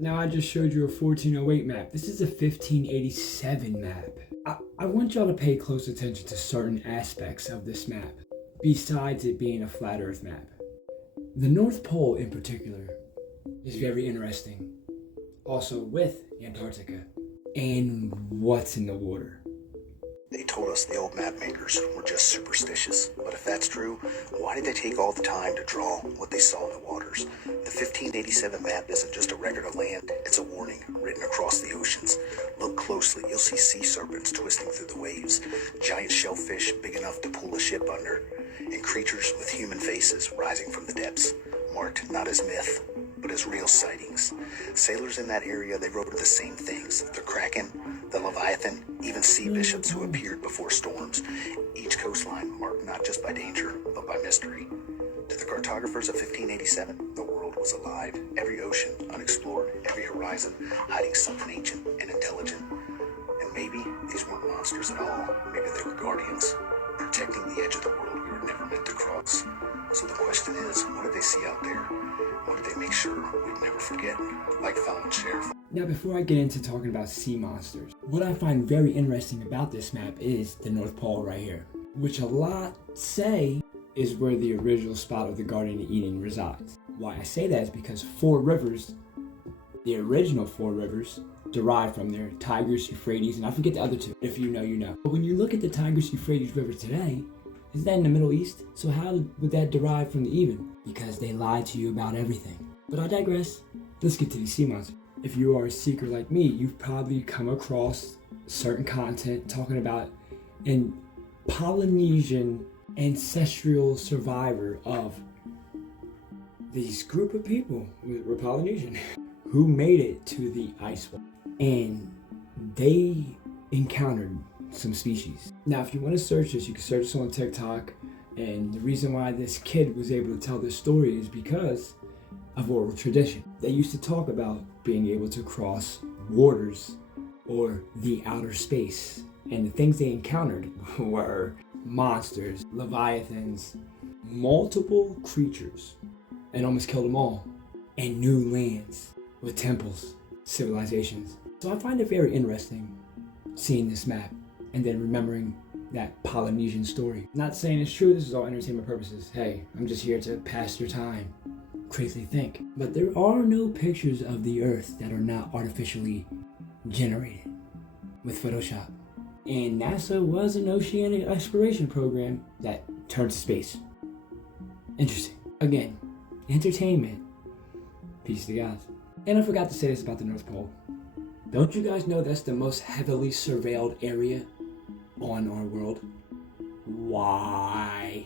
Now I just showed you a 1408 map. This is a 1587 map. I want y'all to pay close attention to certain aspects of this map, besides it being a flat earth map. The North Pole in particular is very interesting. Also with Antarctica. And what's in the water. They told us the old map makers were just superstitious. But if that's true, why did they take all the time to draw what they saw in the waters? The 1587 map isn't just a record of land, it's a warning written across the oceans. Look closely, you'll see sea serpents twisting through the waves, giant shellfish big enough to pull a ship under, and creatures with human faces rising from the depths, marked not as myth, but as real sightings. Sailors in that area, they wrote of the same things. The Kraken, the Leviathan, even sea bishops who appeared before storms. Each coastline marked not just by danger, but by mystery. To the cartographers of 1587, the world was alive. Every ocean unexplored, every horizon hiding something ancient and intelligent. And maybe these weren't monsters at all. Maybe they were guardians, protecting the edge of the world we were never meant to cross. So the question is, what did they see out there? What did they make sure we'd never forget? Like, follow, and share. Now before I get into talking about sea monsters, what I find very interesting about this map is the North Pole right here, which a lot say is where the original spot of the Garden of Eden resides. Why I say that is because four rivers, the original four rivers, derived from there: Tigris, Euphrates, and I forget the other two. If you know, you know. But when you look at the Tigris Euphrates River today, isn't that in the Middle East? So how would that derive from the Even? Because they lied to you about everything. But I digress. Let's get to these sea monsters. If you are a seeker like me, you've probably come across certain content talking about an Polynesian ancestral survivor of these group of people who were Polynesian who made it to the ice wall. And they encountered some species. Now, if you want to search this, you can search this on TikTok. And the reason why this kid was able to tell this story is because of oral tradition. They used to talk about being able to cross waters or the outer space. And the things they encountered were monsters, leviathans, multiple creatures, and almost killed them all. And new lands with temples, civilizations. So I find it very interesting seeing this map and then remembering that Polynesian story. Not saying it's true, this is all entertainment purposes. Hey, I'm just here to pass your time, critically think. But there are no pictures of the Earth that are not artificially generated with Photoshop. And NASA was an oceanic exploration program that turned to space. Interesting. Again, entertainment. Peace to God. And I forgot to say this about the North Pole. Don't you guys know that's the most heavily surveilled area on our world? Why?